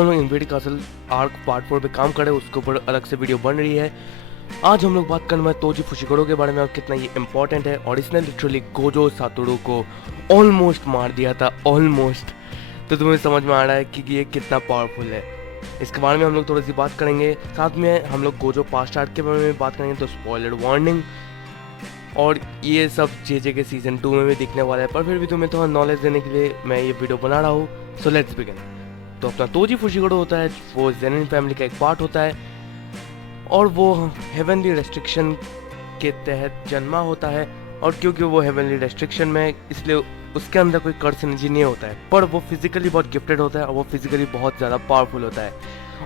हम लोग invade castle arc part 4 पे काम कर रहे हैं, उसके ऊपर अलग से वीडियो बन रही है। आज हम लोग बात करने वाले तोजी फुशिगोरो के बारे में और कितना ये इम्पोर्टेंट है। और इसने लिटरली गोजो सातोरू को ऑलमोस्ट मार दिया था, ऑलमोस्ट। तो तुम्हें समझ में आ रहा है कि ये कितना पावरफुल है। इसके बारे में हम लोग थोड़ी सी बात करेंगे, साथ में हम लोग गोजो पास्ट आर्क के बारे में बात करेंगे, तो स्पॉइलर वार्निंग। और ये सब जे के सीजन 2 में भी दिखने वाला है, पर फिर भी तुम्हें थोड़ा नॉलेज देने के लिए मैं ये वीडियो बना रहा हूँ। So let's begin. तो अपना तोजी फुशिगोरो होता है, वो जेनिन फैमिली का एक पार्ट होता है और वो हेवनली रेस्ट्रिक्शन के तहत जन्मा होता है। और क्योंकि वो हेवनली रेस्ट्रिक्शन में, इसलिए उसके अंदर कोई कर्स एनर्जी नहीं होता है, पर वो फिजिकली बहुत गिफ्टेड होता है और वो फिजिकली बहुत ज़्यादा पावरफुल होता है।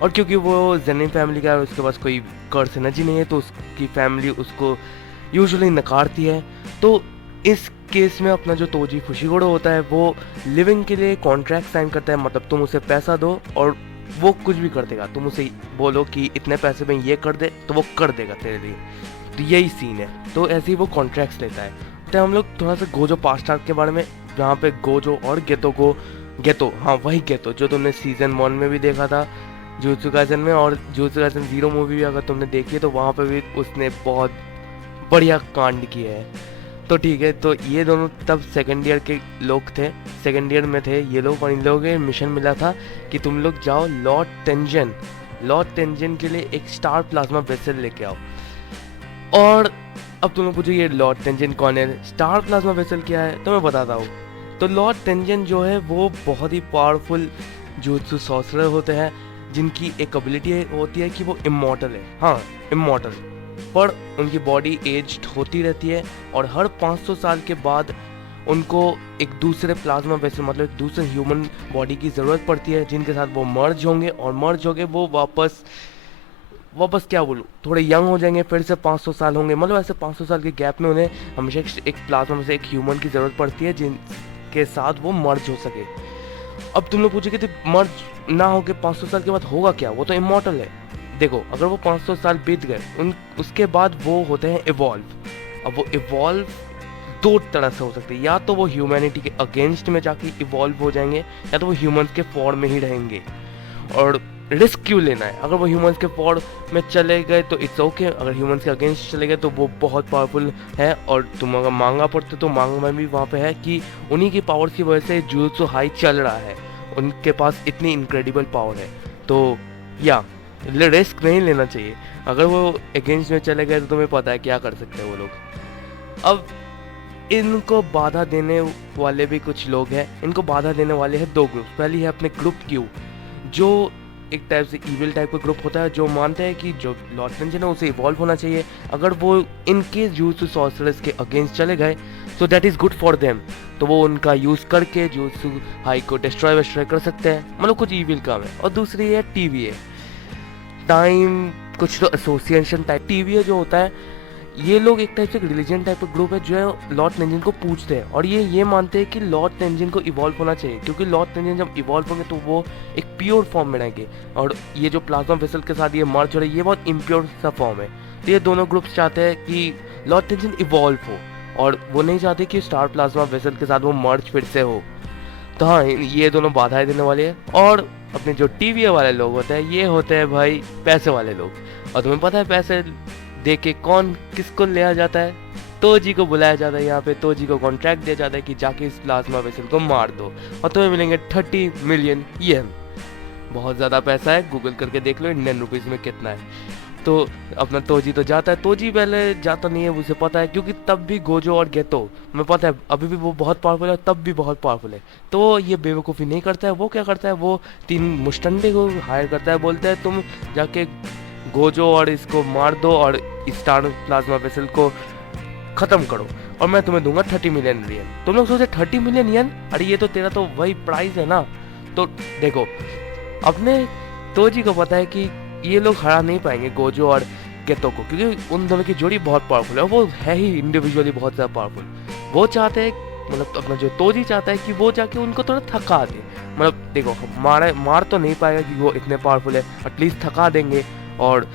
और क्योंकि वो जेनिन फैमिली का है, उसके पास कोई कर्स एनर्जी नहीं है, तो उसकी फैमिली उसको यूजुअली नकारती है। तो इस केस में अपना जो तोजी फुशिगोरो होता है वो लिविंग के लिए कॉन्ट्रैक्ट साइन करता है, मतलब तुम उसे पैसा दो और वो कुछ भी कर देगा। तुम उसे बोलो कि इतने पैसे में ये कर दे, तो वो कर देगा तेरे लिए। तो यही सीन है। तो ऐसे ही वो कॉन्ट्रैक्ट्स लेता है। तो हम लोग थोड़ा सा गोजो पास्ट आर्क के बारे में, जहाँ पे गोजो और गेतो, हाँ वही गेतो जो तुमने सीजन 1 में भी देखा था जुजुत्सु काइसेन में, और जुजुत्सु काइसेन 0 मूवी भी अगर तुमने देखी है तो वहाँ पे भी उसने बहुत बढ़िया कांड किए हैं। तो ठीक है, तो ये दोनों तब सेकेंड ईयर के लोग थे, सेकेंड ईयर में थे ये लोग, और इन लोगों को मिशन मिला था कि तुम लोग जाओ लॉर्ड टेंजन के लिए एक स्टार प्लाज्मा वेसल लेके आओ। और अब तुम लोग पूछो ये लॉर्ड टेंजन कौन है, स्टार प्लाज्मा वेसल क्या है, तो मैं बताता हूँ। तो लॉर्ड टेंजन जो है वो बहुत ही पावरफुल जुजुत्सु सॉर्सरर होते हैं, जिनकी एक एबिलिटी होती है कि वो इमॉर्टल है। हाँ, इमॉर्टल, पर उनकी बॉडी एज्ड होती रहती है और हर 500 साल के बाद उनको एक दूसरे प्लाज्मा वेसल, मतलब एक दूसरे ह्यूमन बॉडी की ज़रूरत पड़ती है, जिनके साथ वो मर्ज होंगे, और मर्ज होंगे वो वापस क्या बोलूँ, थोड़े यंग हो जाएंगे, फिर से 500 साल होंगे। मतलब ऐसे 500 साल के गैप में उन्हें हमेशा एक प्लाज्मा में से एक ह्यूमन की ज़रूरत पड़ती है, जिनके साथ वो मर्ज हो सके। अब तुम लोग पूछोगे तो मर्ज ना हो के 500 साल के बाद होगा क्या, वो तो इमॉर्टल है। देखो, अगर वो 500 साल बीत गए, उसके बाद वो होते हैं इवॉल्व। अब वो इवॉल्व दो तरह से हो सकते हैं, या तो वो ह्यूमैनिटी के अगेंस्ट में जाके इवॉल्व हो जाएंगे, या तो वो ह्यूमंस के फॉर्म में ही रहेंगे। और रिस्क क्यों लेना है, अगर वो ह्यूमंस के फॉर्म में चले गए तो इट्स ओके, अगर ह्यूमंस के अगेंस्ट चले गए तो वो बहुत पावरफुल है। और तुम अगर मांगा पढ़ते तो मांगा में भी वहाँ पे है कि उन्हीं की पावर की वजह से जुजुत्सु हाई चल रहा है, उनके पास इतनी इनक्रेडिबल पावर है। तो या रिस्क नहीं लेना चाहिए। अगर वो अगेंस्ट में चले गए तो तुम्हें पता है क्या कर सकते हैं वो लोग। अब इनको बाधा देने वाले भी कुछ लोग हैं। इनको बाधा देने वाले हैं दो ग्रुप। पहली है अपने ग्रुप क्यू, जो एक टाइप से इविल टाइप का ग्रुप होता है, जो मानते हैं कि जो लॉर्ड टेंजन है उसे इवॉल्व होना चाहिए। अगर वो इनके जुजुत्सु सॉर्सरर्स के अगेंस्ट चले गए तो that is good for them, तो वो उनका यूज़ करके जुजुत्सु हाई को डिस्ट्रॉय कर सकते हैं, मतलब कुछ इविल काम है। और दूसरी है टीवीए, टाइम कुछ तो एसोसिएशन टाइप। टीवीए जो होता है, ये लोग एक टाइप से रिलीजन टाइप का ग्रुप है, जो है लॉर्ड टेंजन को पूछते हैं, और ये मानते हैं कि लॉर्ड टेंजन को इवॉल्व होना चाहिए, क्योंकि लॉर्ड टेंजन जब इवॉल्व होंगे तो वो एक प्योर फॉर्म में रहेंगे, और ये जो प्लाज्मा वेसल के साथ ये मर्ज हो रहा है, ये बहुत इम्प्योर सा फॉर्म है। तो ये दोनों ग्रुप्स चाहते हैं कि लॉर्ड टेंजन इवॉल्व हो, और वो नहीं चाहते कि स्टार प्लाज्मा वेसल के साथ वो मर्ज फिर से हो। तो हाँ, ये दोनों बाधाएं देने वाले हैं। और अपने जो टीवी वाले लोग होते हैं, ये होते हैं भाई पैसे वाले लोग। और तुम्हें पता है पैसे दे के कौन किसको लिया जाता है, तोजी को बुलाया जाता है। यहाँ पे तोजी को कॉन्ट्रैक्ट दिया जाता है कि जाके इस प्लाज्मा वेसल को मार दो, और तुम्हें मिलेंगे 30 मिलियन येन। बहुत ज़्यादा पैसा है, गूगल करके देख लो इंडियन रुपीज़ में कितना है। तो अपना तोजी तो जाता है। तोजी पहले जाता नहीं है, उसे पता है, क्योंकि तब भी गोजो और गेतो मैं पता है अभी भी वो बहुत पावरफुल है, तब भी बहुत पावरफुल है। तो ये बेवकूफ़ी नहीं करता है। वो क्या करता है, वो 3 मुस्टंडे को हायर करता है, बोलता है तुम जाके गोजो और इसको मार दो और स्टार प्लाज्मा वेसल को ख़त्म करो, और मैं तुम्हें दूंगा 30 मिलियन येन। तुम लोग सोचे 30 मिलियन येन, अरे ये तो तेरा तो वही प्राइस है ना। तो देखो, अपने तोजी को पता है कि ये लोग हरा नहीं पाएंगे गोजो और गेतो को, क्योंकि उन दोनों की जोड़ी बहुत पावरफुल है, वो है ही इंडिविजुअली बहुत ज़्यादा पावरफुल। वो चाहते हैं, मतलब अपना जो तोजी चाहता है कि वो जाके उनको थोड़ा थका दे। मतलब देखो, मार तो नहीं पाएगा कि वो इतने पावरफुल है, एटलीस्ट थका देंगे। और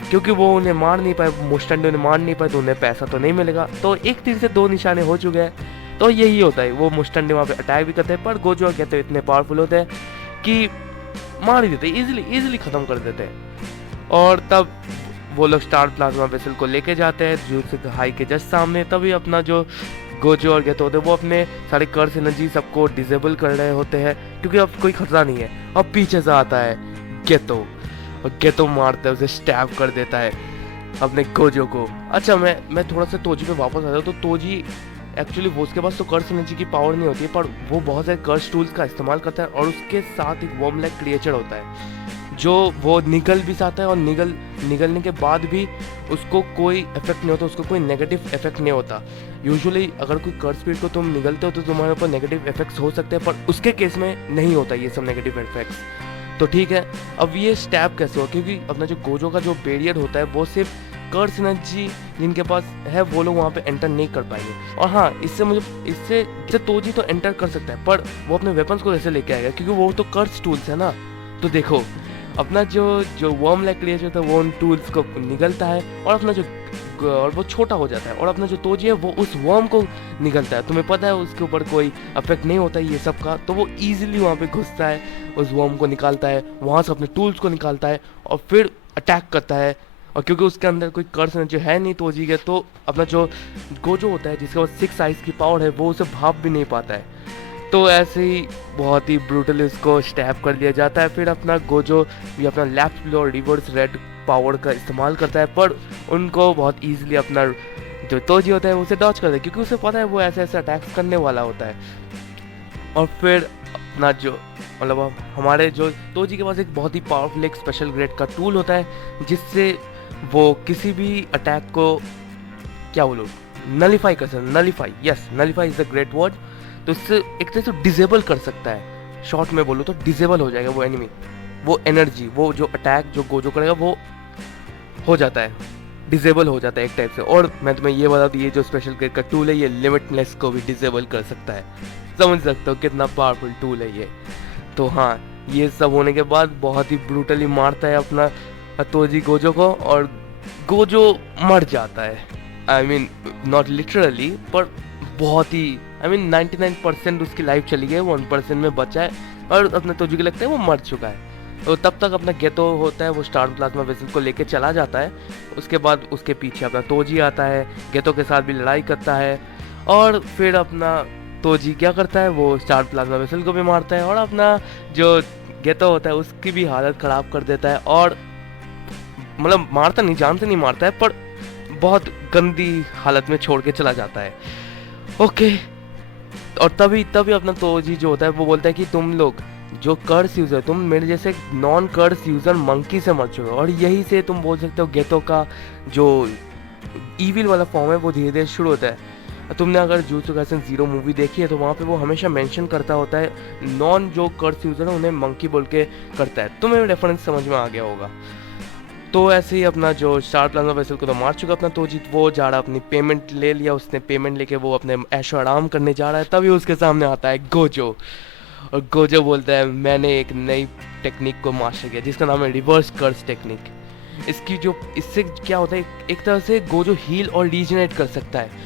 क्योंकि वो उन्हें मार नहीं पाए, मुस्टंडे उन्हें मार नहीं पाए, तो उन्हें पैसा तो नहीं मिलेगा। तो एक तीर से 2 निशाने हो चुके हैं। तो यही होता है, वो मुस्टंडे वहाँ पे अटैक भी करते हैं, पर गोजो और गेतो इतने पावरफुल होते हैं कि मार ही देते, इजीली खत्म कर देते हैं। और तब वो लोग स्टार प्लाज्मा वेसल को लेके जाते हैं जुजुत्सु हाई के जस्ट सामने। तभी अपना जो गोजो और गेतो होते हैं वो अपने सारे कर्स एनर्जी सबको डिसेबल कर रहे होते हैं क्योंकि अब कोई खतरा नहीं है। अब पीछे से आता है गेतो और गेतो मारता है, उसे स्टैब कर देता है अपने गोजो को। अच्छा मैं थोड़ा सा तोजी पे वापस आ जाऊँ तो तोजी एक्चुअली वो उसके पास तो कर्स एनर्जी की पावर नहीं होती है, पर वो बहुत सारे कर्स टूल्स का इस्तेमाल करता है और उसके साथ एक वर्म लाइक क्रिएचर होता है जो वो निगल भी जाता है और निगलने के बाद भी उसको कोई इफेक्ट नहीं होता, उसको कोई नेगेटिव इफेक्ट नहीं होता। यूजुअली अगर कोई कर्स स्पिरिट को तुम निगलते हो तो तुम्हारे ऊपर नेगेटिव इफेक्ट्स हो सकते हैं, पर उसके केस में नहीं होता ये सब नेगेटिव इफेक्ट्स। तो ठीक है, अब ये स्टैब कैसे हुआ, क्योंकि अपना जो गोजो का जो बैरियर होता है वो सिर्फ कर्स एनर्जी जिनके पास है वो लोग वहाँ पे एंटर नहीं कर पाएंगे। और हाँ, इससे तोजी तो एंटर कर सकता है, पर वो अपने वेपन्स को कैसे लेके आएगा, क्योंकि वो तो कर्स टूल्स है ना। तो देखो अपना जो वर्म लाइक क्रिएचर था वो उन टूल्स को निगलता है और अपना और वो छोटा हो जाता है और अपना जो तोजी है वो उस वर्म को निगलता है। तुम्हें पता है उसके ऊपर कोई इफेक्ट नहीं होता है ये सब का, तो वो ईजिली वहाँ पे घुसता है, उस वर्म को निकालता है, वहाँ से अपने टूल्स को निकालता है और फिर अटैक करता है। और क्योंकि उसके अंदर कोई कर्स जो है नहीं तोजी के, तो अपना जो गोजो होता है जिसके पास 6 आइज की पावर है वो उसे भाप भी नहीं पाता है। तो ऐसे ही बहुत ही ब्रूटली उसको स्टैब कर दिया जाता है। फिर अपना गोजो भी अपना लेफ्ट ब्लो और रिवर्स रेड पावर का इस्तेमाल करता है, पर उनको बहुत ईजिली अपना जो तोजी होता है उसे डॉच करता है क्योंकि उसे पता है वो ऐसे अटैक्स करने वाला होता है। और फिर अपना जो मतलब हमारे जो तोजी के पास एक बहुत ही पावरफुल एक स्पेशल ग्रेड का टूल होता है जिससे वो किसी भी अटैक को क्या बोलो नलीफाई कर सकता है। Nullify is the great word. तो इससे एक तरह से डिसेबल कर सकता है, शॉर्ट में बोलो तो डिसेबल हो जाएगा वो एनिमी, वो एनर्जी, वो जो अटैक जो गोजो करेगा वो हो जाता है, डिसेबल हो जाता है एक टाइप से। और मैं तुम्हें ये बता दूँ ये जो स्पेशल ग्रेड का टूल है ये लिमिटलेस को भी डिसेबल कर सकता है। समझ सकते हो कितना पावरफुल टूल है ये। तो हाँ, ये सब होने के बाद बहुत ही ब्रूटली मारता है अपना तोजी गोजो को और गोजो मर जाता है। आई मीन नॉट लिटरली, पर बहुत ही 99% उसकी लाइफ चली गई, 1% में बचा है और अपने तोजी को लगता है वो मर चुका है। तो तब तक अपना गेतो होता है वो स्टार प्लाज्मा वेसल को लेके चला जाता है। उसके बाद उसके पीछे अपना तोजी आता है, गेतो के साथ भी लड़ाई करता है और फिर अपना तोजी क्या करता है वो स्टार प्लाज्मा वेसल को भी मारता है और अपना जो गेतो होता है उसकी भी हालत ख़राब कर देता है। और मतलब मारता नहीं, जान से नहीं मारता है, पर बहुत गंदी हालत में छोड़ के चला जाता है। ओके, और तभी अपना तोजी जो होता है वो बोलता है कि तुम लोग जो कर्स यूज़र, तुम मेरे जैसे नॉन कर्स यूज़र मंकी से मर चुके हो। और यही से तुम बोल सकते हो गेतो का जो ईविल वाला फॉर्म है वो धीरे धीरे शुरू होता है। तुमने अगर जुजुत्सु काइसेन 0 मूवी देखी है तो वहाँ पे वो हमेशा मेंशन करता होता है नॉन जो कर्स यूज़र है उन्हें मंकी बोल के करता है। तुम्हें रेफरेंस समझ में आ गया होगा। तो ऐसे ही अपना जो स्टार प्लाज्मा वेसल को तो मार चुका अपना तोजी, वो जा रहा अपनी पेमेंट ले लिया उसने, पेमेंट लेके वो अपने ऐशो आराम करने जा रहा है। तभी उसके सामने आता है गोजो और गोजो बोलता है मैंने एक नई टेक्निक को मास्टर किया जिसका नाम है रिवर्स कर्स टेक्निक। इससे क्या होता है, एक तरह से गोजो हील और रीजनरेट कर सकता है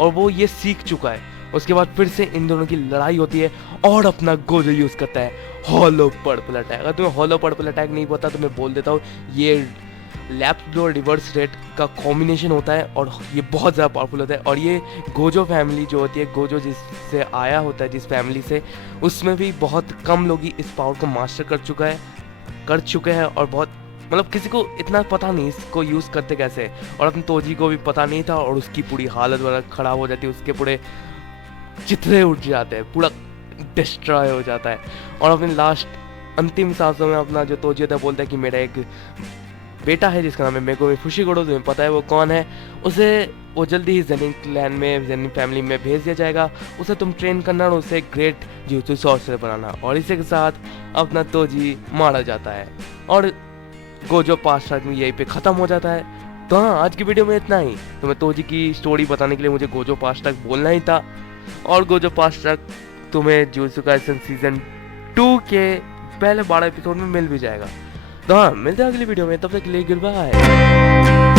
वो ये सीख चुका है। उसके बाद फिर से इन दोनों की लड़ाई होती है और अपना गोजो यूज़ करता है हॉलो पर्पल अटैक। अगर तुम्हें हॉलो पर्पल अटैक नहीं पता तो मैं बोल देता हूँ, ये लेफ्ट ब्लो और रिवर्स रेड का कॉम्बिनेशन होता है और ये बहुत ज़्यादा पावरफुल होता है। और ये गोजो फैमिली जो होती है, गोजो जिससे आया होता है जिस फैमिली से, उसमें भी बहुत कम लोग ही इस पावर को मास्टर कर चुके हैं और बहुत मतलब किसी को इतना पता नहीं इसको यूज़ करते कैसे। और अपने तोजी को भी पता नहीं था और उसकी पूरी हालत वगैरह ख़राब हो जाती है, उसके पूरे चित्रे उठ जाते हैं, पूरा डिस्ट्रॉय हो जाता है। और अपने लास्ट अंतिम सांसों में अपना जो तोजी होता है बोलता है कि मेरा एक बेटा है जिसका नाम है मेगुमी फुशिगोरो, तुम्हें पता है वो कौन है, उसे वो जल्दी ही जेनिन क्लैन में, जेनिन फैमिली में भेज दिया जाएगा, उसे तुम ट्रेन करना और उसे ग्रेट जुजुत्सु सॉर्सरर बनाना। और इसी के साथ अपना तोजी मारा जाता है और गोजो पास्ट आर्क में यहीं पे ख़त्म हो जाता है। तो हाँ, आज की वीडियो में इतना ही। तुम्हें तोजी की स्टोरी बताने के लिए मुझे गोजो पास्ट आर्क बोलना ही था और गोजो पास्ट आर्क तुम्हें जुजुत्सु काइसेन सीजन 2 के पहले 12 एपिसोड में मिल भी जाएगा। तो हाँ, मिलते हैं अगली वीडियो में, तब तक के लिए गुड बाय।